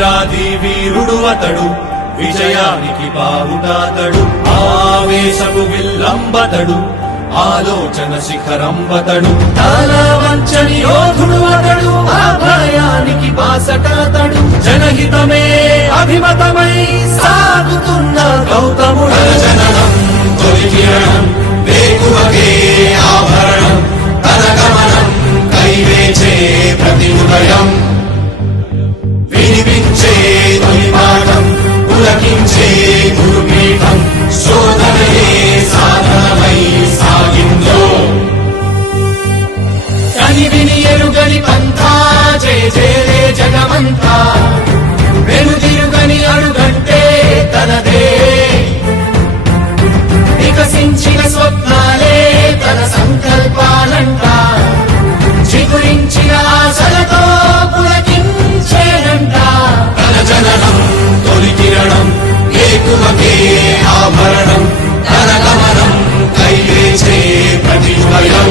వీరాది వీరుడు అతడు, విజయానికి బావుటాతడు, ఆవేశపు విల్లంబతడు, ఆలోచన శిఖరంబతడు, తల వంచని యోధుడు అతడు, అభయానికి బాసటాతడు, జనహితమే అభిమతమై సాగుతున్న గౌతముడు. జననం తొలికిరణం వేకువకే ఆభరణం, తన గమనం కైవేచే ప్రతి ఉదయం, వినిపించే తొలి పాఠం పులకించే గురుపీఠం, శోధనయే సాధనమై సాగిందో. కని విని ఎరుగని పంథా జయ జయలే జగమంతా, వెనుదిరుగని అడుగంటే తనదే, వికసించిన స్వప్నాలే తన సంకల్పాలంట, చిగురించిన ఆశలతో పులకించేనంట. తన జననం తొలి కిరణం వేకువకే ఆభరణం, తన గమనం కైవేచే ప్రతి ఉదయం.